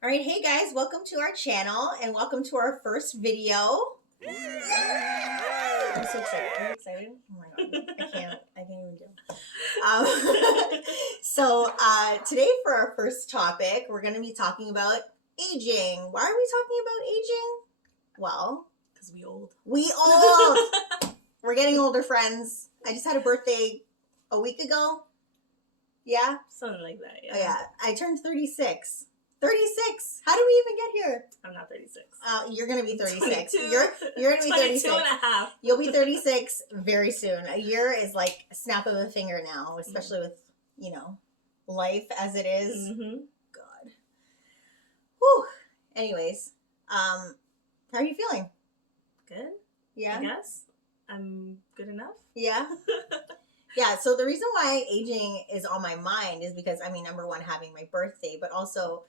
All right, hey guys, welcome to our channel and welcome to our first video. I'm so excited. Are you excited? Oh my god, I can't even do it. Today for our first topic, we're going to be talking about aging. Why are we talking about aging? Well, because we old. We're getting older, friends. I just had a birthday a week ago. Yeah? Something like that, yeah. Oh, yeah. I turned 36. 36. How did we even get here? I'm not 36. You're going to be 36. 22. You're going to be 36. 22 and a half. You'll be 36 very soon. A year is like a snap of a finger now, especially with, life as it is. Mm-hmm. God. Whew. Anyways, how are you feeling? Good. Yeah? I guess. I'm good enough. Yeah? Yeah, so the reason why aging is on my mind is because, number one, having my birthday, but also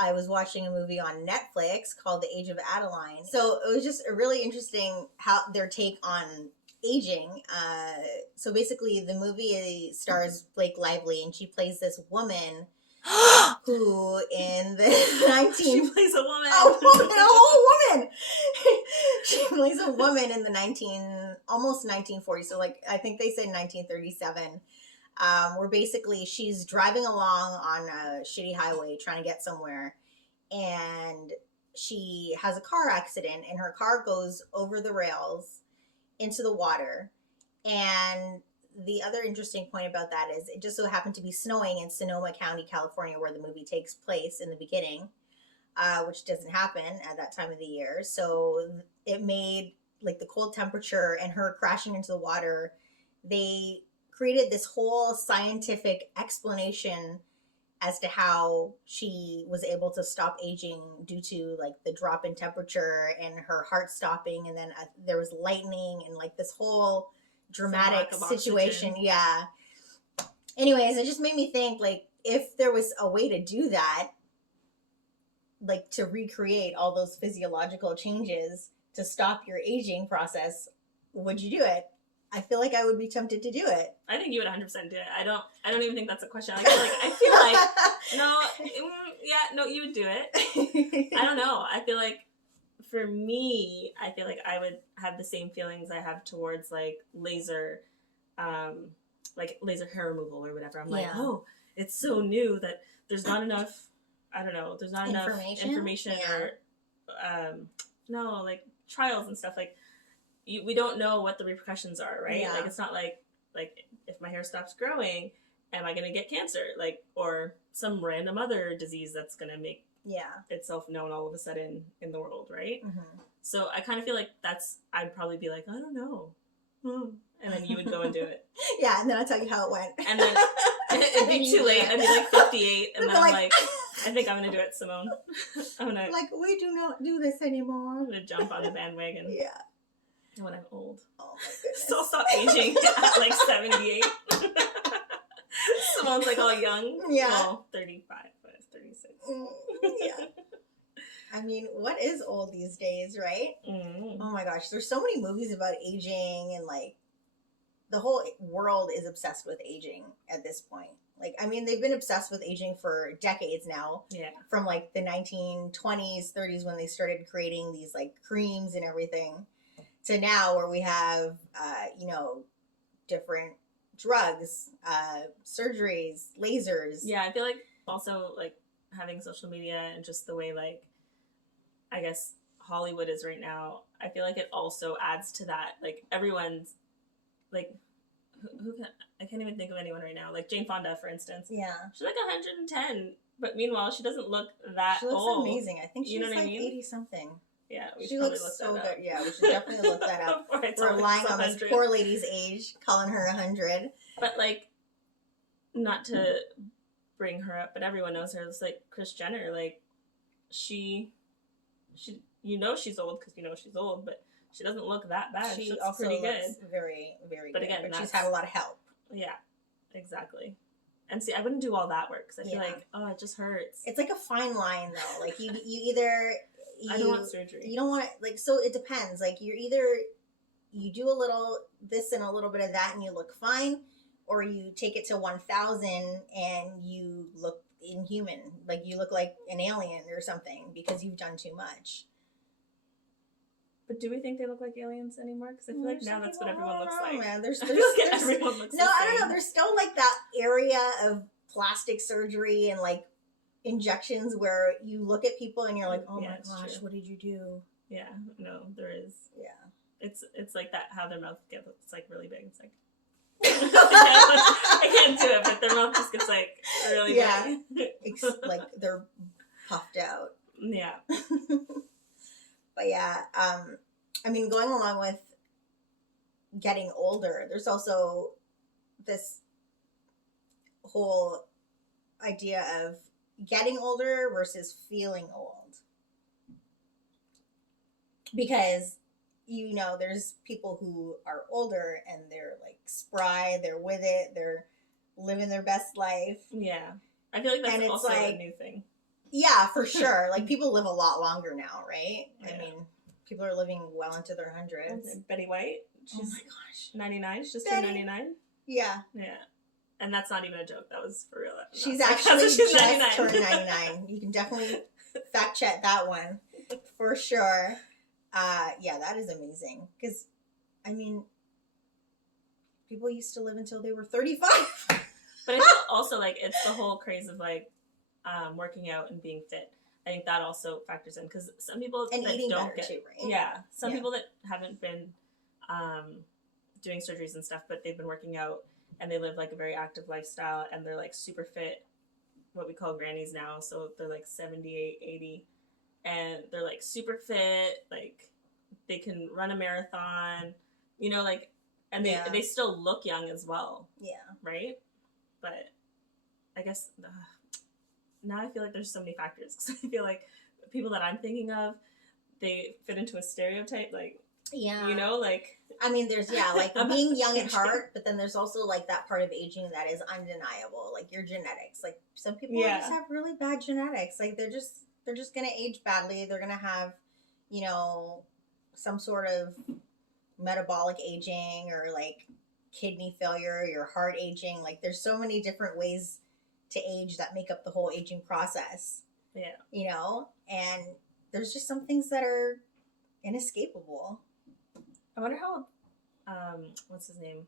I was watching a movie on Netflix called The Age of Adeline. So it was just really interesting how their take on aging. So basically the movie stars Blake Lively, and she plays this woman who in the She plays a woman. A whole woman. She plays a woman in the almost 1940s. So I think they said 1937. Where basically she's driving along on a shitty highway trying to get somewhere, and she has a car accident, and her car goes over the rails into the water. And the other interesting point about that is it just so happened to be snowing in Sonoma County, California, where the movie takes place in the beginning, which doesn't happen at that time of the year. So it made the cold temperature and her crashing into the water, they created this whole scientific explanation as to how she was able to stop aging due to the drop in temperature and her heart stopping, and then there was lightning and this whole dramatic situation. Yeah. Anyways, it just made me think if there was a way to do that, to recreate all those physiological changes to stop your aging process, would you do it? I feel like I would be tempted to do it. I think you would 100% do it. I don't even think that's a question. I feel no, you would do it. I don't know. I feel like for me, I feel like I would have the same feelings I have towards laser hair removal or whatever. I'm like, oh, it's so new that there's not enough. I don't know. There's not enough information or trials and stuff we don't know what the repercussions are, right? Yeah. It's not like if my hair stops growing, am I gonna get cancer? Or some random other disease that's gonna make itself known all of a sudden in the world, right? Mm-hmm. So I kind of feel like I'd probably be like, I don't know. And then you would go and do it. Yeah, and then I'll tell you how it went. And then it'd be too late. I'd be 58, and then I'm I think I'm gonna do it, Simone. I'm gonna we do not do this anymore. I'm gonna jump on the bandwagon. Yeah. When I'm old. Oh my goodness. So I'll stop aging at 78. Simone's all young. Yeah. Well, 35, but it's 36. Yeah. What is old these days, right? Mm. Oh my gosh, there's so many movies about aging, and the whole world is obsessed with aging at this point. They've been obsessed with aging for decades now. Yeah. From the 1920s, 30s, when they started creating these creams and everything, to now where we have, different drugs, surgeries, lasers. Yeah, I feel also having social media and just the way I guess Hollywood is right now, I feel it also adds to that. Everyone's who can, I can't even think of anyone right now. Jane Fonda, for instance. Yeah. She's 110, but meanmeanwhile she doesn't look that old. She looks old. amazing. I think she's 80 something. Yeah, she looks so good. Yeah, we should definitely look that up. We're relying on this poor lady's age, calling her 100. But not to bring her up, but everyone knows her. It's Kris Jenner. She, she's old because she's old, but she doesn't look that bad. She looks also pretty looks good. very, very but good. Again, but she's had a lot of help. Yeah, exactly. And see, I wouldn't do all that work because I feel it just hurts. It's a fine line though. You either. I don't want surgery. You don't want so it depends. You're either you do a little this and a little bit of that and you look fine, or you take it to 1,000 and you look inhuman. Like you look like an alien or something because you've done too much. But do we think they look like aliens anymore? Because I feel like now that's what everyone looks like. Man, everyone looks no, the I same. don't know. There's still like that area of plastic surgery and like injections where you look at people and you're like, oh Yeah, my it's gosh, true. what did you do? Yeah, no, there is. Yeah. It's like that, how their mouth gets, it's like really big. It's like, I can't do it, but their mouth just gets like really big. Like they're puffed out. Yeah. But yeah, I mean, going along with getting older, there's also this whole idea of getting older versus feeling old. Because, you know, there's people who are older and they're like spry, they're with it, they're living their best life. Yeah. I feel like that's also like, a new thing. Yeah, for sure. Like people live a lot longer now, right? Yeah. I mean, people are living well into their hundreds. Betty White, she's oh my gosh, 99. She just turned 99. Yeah. Yeah. And that's not even a joke. That was for real. She's actually just 99. Turned 99. You can definitely fact check that one for sure. Yeah, that is amazing. Because, I mean, people used to live until they were 35. But I feel also like it's the whole craze of like working out and being fit. I think that also factors in because some people and that eating don't better get too, right? Yeah, some people that haven't been doing surgeries and stuff, but they've been working out and they live like a very active lifestyle and they're like super fit, what we call grannies now. So they're like 78, 80, and they're like super fit, like they can run a marathon, you know, like, and they still look young as well. Yeah. Right? But I guess now I feel like there's so many factors because I feel like people that I'm thinking of, they fit into a stereotype, like, you know, like. I mean, there's, like being young at heart, but then there's also like that part of aging that is undeniable, like your genetics. Like some people just have really bad genetics. Like they're just going to age badly. They're going to have, you know, some sort of metabolic aging or like kidney failure, your heart aging. Like there's so many different ways to age that make up the whole aging process. Yeah. You know, and there's just some things that are inescapable. I wonder how, what's his name?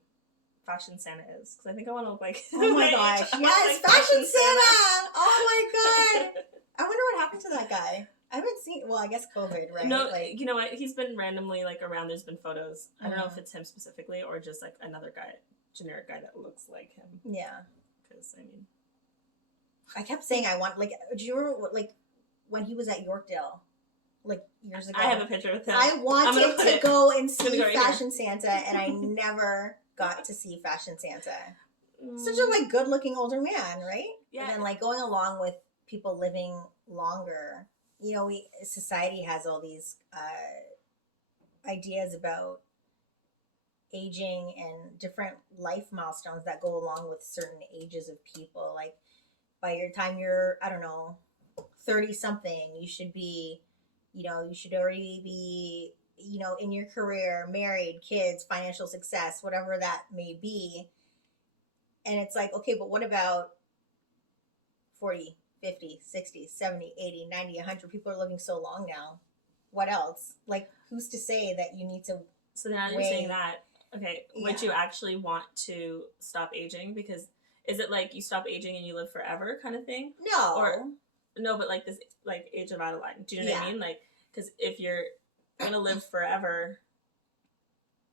Fashion Santa is. Because I think I want to look like. Oh my gosh. Yes, like Fashion Santa. Oh my God. I wonder what happened to that guy. I haven't seen, well, I guess COVID, right? No, like, you know what? He's been randomly like around. There's been photos. I don't know if it's him specifically or just like another guy, generic guy that looks like him. Yeah. Because, I mean. I kept saying I want, like, do you remember, like, when he was at Yorkdale? Like, years ago. I have a picture with him. I wanted to go and see Fashion Santa, and I never got to see Fashion Santa. Such a, like, good-looking older man, right? Yeah. And then, like, going along with people living longer, you know, society has all these ideas about aging and different life milestones that go along with certain ages of people. Like, by your time you're, I don't know, 30-something, you should be, you know, you should already be, you know, in your career, married, kids, financial success, whatever that may be. And it's like, okay, but what about 40, 50, 60, 70, 80, 90, 100? People are living so long now. What else? Like, who's to say that you need to So now you're saying that, okay, would you actually want to stop aging? Because is it like you stop aging and you live forever kind of thing? No. Or, no, but like this, like age of Adeline. Do you know what I mean? Like, because if you're going to live forever,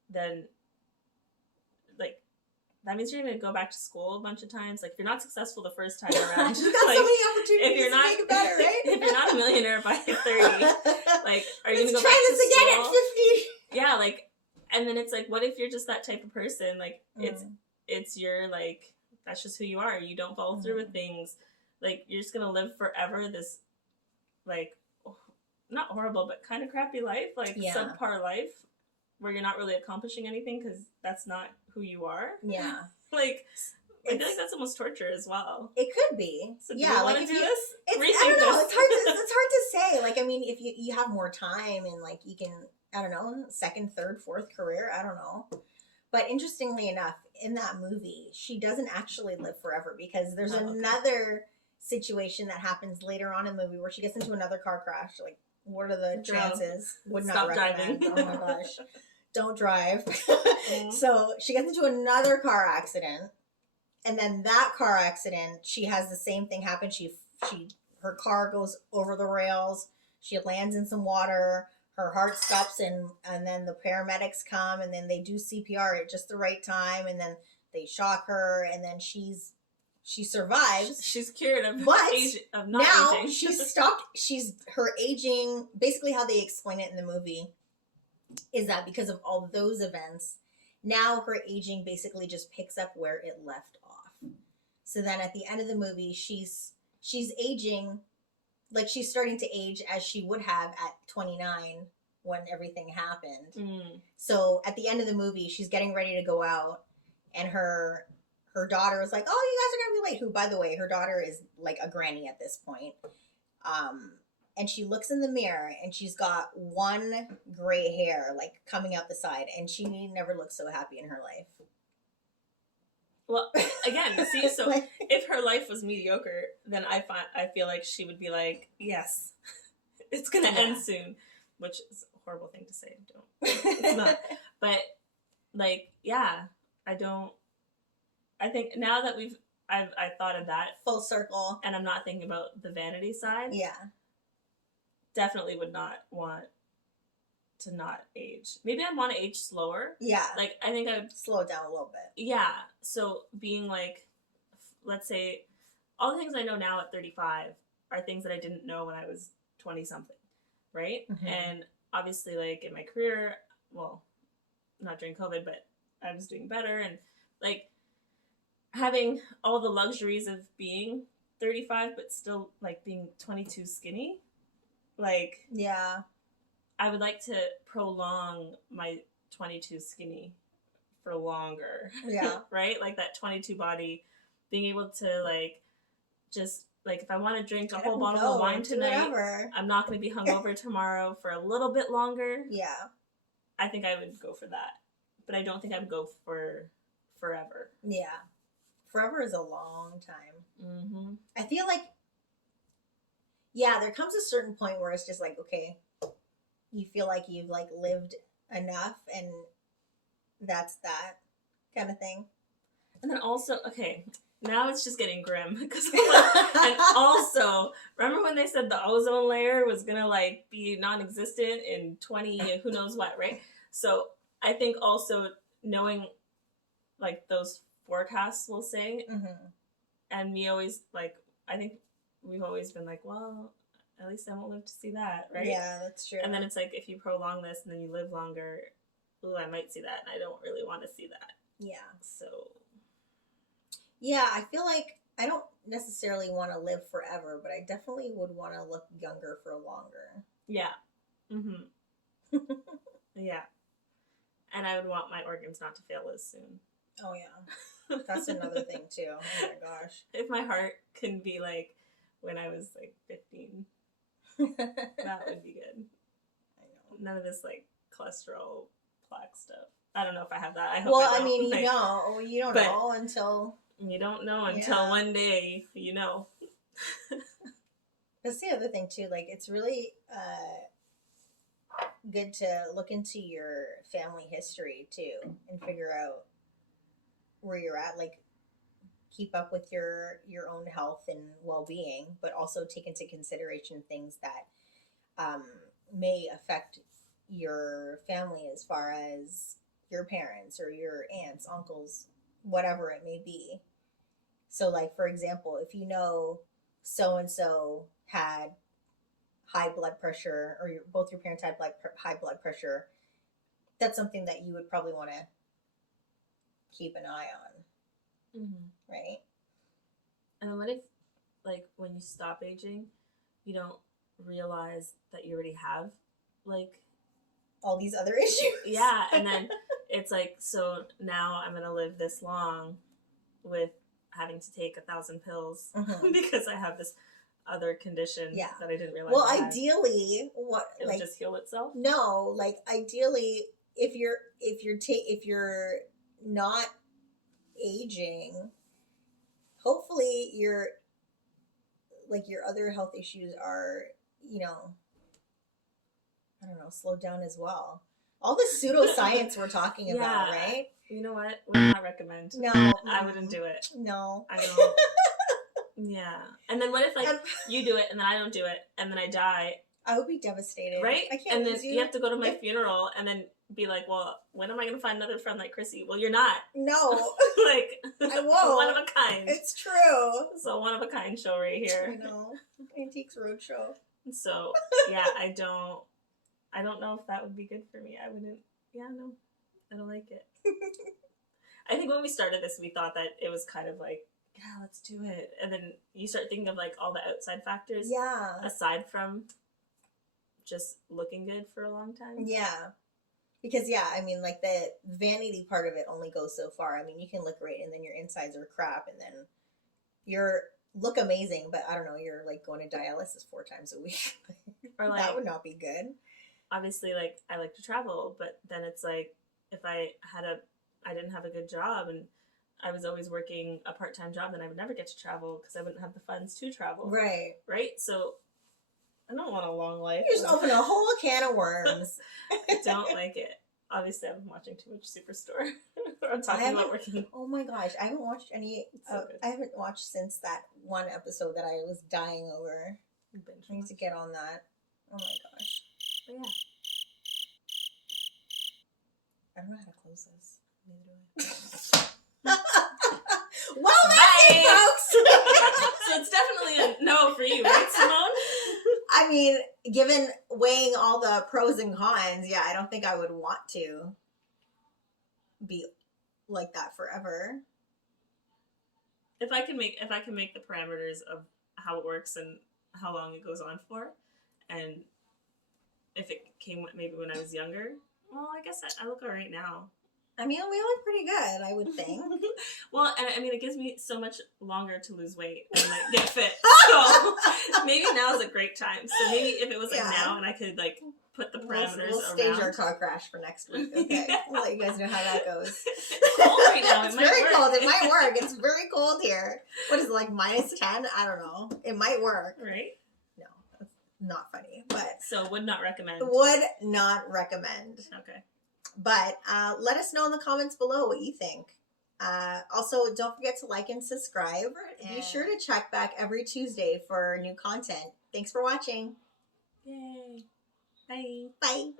then, like, that means you're going to go back to school a bunch of times. Like, if you're not successfany the first time around. You've got like, so many opportunities if you're not, to make it better, right? If you're not a millionaire by 30, like, are you going to go try back this to school? again at 50. Yeah, like, and then it's like, what if you're just that type of person? Like, it's your, like, that's just who you are. You don't follow through with things. Like, you're just going to live forever this, like, not horrible, but kind of crappy life. Like, subpar life where you're not really accomplishing anything because that's not who you are. Yeah. Like, I feel like that's almost torture as well. It could be. So do you want to do this? I don't know. It's hard to say. Like, I mean, if you have more time and, like, you can, I don't know, second, third, fourth career, I don't know. But interestingly enough, in that movie, she doesn't actually live forever because there's another situation that happens later on in the movie where she gets into another car crash. Like, what are the chances? Would not Stop recommend. driving. Oh my gosh. Don't drive. Mm. So she gets into another car accident, and then that car accident, she has the same thing happen. Her car goes over the rails. She lands in some water. Her heart stops, and then the paramedics come, and then they do CPR at just the right time, and then they shock her, and then she survives. She's cured of But of not now aging. she's stopped. Her aging. Basically, how they explain it in the movie is that because of all those events, now her aging basically just picks up where it left off. So then at the end of the movie, she's aging, like she's starting to age as she would have at 29 when everything happened. Mm. So at the end of the movie, she's getting ready to go out, and her daughter is like, "Oh, you guys are gonna be late." Who, by the way, her daughter is like a granny at this point. And she looks in the mirror, and she's got one gray hair like coming out the side, and she never looked so happy in her life. Well, again, see, so Like, if her life was mediocre, then I feel like she would be like, yes, it's gonna end soon, which is a horrible thing to say. Don't. It's not. But like, yeah, I think now that I've thought of that full circle, and I'm not thinking about the vanity side. Yeah, definitely would not want to not age. Maybe I'd want to age slower. Yeah, like I think I would slow it down a little bit. Yeah, so being like, let's say, all the things I know now at 35 are things that I didn't know when I was 20 something, right? Mm-hmm. And obviously, like in my career, well, not during COVID, but I was doing better, and like having all the luxuries of being 35 but still like being 22 skinny, like, yeah, I would like to prolong my 22 skinny for longer. Yeah. Right? Like that 22 body, being able to like just like if I want to drink a whole bottle of wine tonight, I'm not going to be hungover tomorrow for a little bit longer. Yeah. I think I would go for that. But I don't think I would go for forever. Yeah. Forever is a long time. Mm-hmm. I feel like, yeah, there comes a certain point where it's just like, okay, you feel like you've like lived enough, and that's that kind of thing. And then also, okay, now it's just getting grim because and also, remember when they said the ozone layer was gonna like be non-existent in 20 who knows what, right? So I think also knowing like those forecasts will say, and me always like, I think we've always been like, well, at least I won't live to see that, right? Yeah, that's true. And then it's like, if you prolong this and then you live longer, ooh, I might see that, and I don't really want to see that. Yeah. So. Yeah, I feel like I don't necessarily want to live forever, but I definitely would want to look younger for longer. Yeah. Mm-hmm. Yeah. And I would want my organs not to fail as soon. Oh, yeah. That's another thing, too. Oh, my gosh. If my heart can be like when I was like 15, that would be good. I know. None of this like cholesterol plaque stuff. I don't know if I have that. I hope well, I don't. I mean, like, you don't know until... You don't know until one day you know. That's the other thing, too. Like, it's really good to look into your family history, too, and figure out where you're at. Like, keep up with your own health and well-being, but also take into consideration things that may affect your family, as far as your parents or your aunts, uncles, whatever it may be. So, like, for example, if you know so-and-so had high blood pressure, or both your parents had high blood pressure, that's something that you would probably want to keep an eye on. Mm-hmm. Right? And then what if, like, when you stop aging, you don't realize that you already have, like... all these other issues? Yeah, and then it's like, so now I'm going to live this long with having to take 1,000 pills because I have this other condition that I didn't realize. Well, ideally, it would just heal itself? No, like, ideally, if you're not aging, hopefully like your other health issues are, you know, I don't know, slowed down as well. All the pseudoscience we're talking about, right? You know what? Would not recommend. No, I wouldn't do it. No, I don't. Yeah. And then what if like you do it and then I don't do it and then I die? I would be devastated. Right? I can't and then lose you have to go to my funeral and then be like, well, when am I going to find another friend like Chrissy? Well, you're not. No. Like, I won't. one of a kind. It's true. So one of a kind show right here. I know. Antiques Roadshow. So, yeah, I don't know if that would be good for me. I wouldn't, no, I don't like it. I think when we started this, we thought that it was kind of like, yeah, let's do it. And then you start thinking of like all the outside factors. Yeah. Aside from just looking good for a long time. Yeah. Because, yeah, I mean, like the vanity part of it only goes so far. I mean, you can look great and then your insides are crap and then you're look amazing, but I don't know, you're like going to dialysis 4 times a week. Or like, that would not be good. Obviously, like, I like to travel, but then it's like, if I didn't have a good job and I was always working a part-time job, then I would never get to travel because I wouldn't have the funds to travel. Right. Right? So I don't want a long life. You just open a whole can of worms. I don't like it. Obviously, I've been watching too much Superstore. I'm talking about working. Oh my gosh, I haven't watched any. I haven't watched since that one episode that I was dying over. I need to get on that. Oh my gosh. But yeah. I don't know how to close this. Neither do I. Well, that's it, folks. So it's definitely a no for you, right, Simone? I mean, given weighing all the pros and cons, yeah, I don't think I would want to be like that forever. If I can make the parameters of how it works and how long it goes on for, and if it came maybe when I was younger, well, I guess I look all right now. I mean, we look pretty good, I would think. Well, and I mean, it gives me so much longer to lose weight and like get fit. So maybe now is a great time. So maybe if it was like now and I could like put the parameters we'll around. stage our car crash for next week. Okay, we'll let you guys know how that goes. It's cold right now. It's very cold. It might work. It's very cold here. What is it, like -10? I don't know. It might work. Right? No, that's not funny. But so would not recommend. Would not recommend. Okay. But let us know in the comments below what you think. Also, don't forget to like and subscribe. And be sure to check back every Tuesday for new content. Thanks for watching. Yay. Bye. Bye.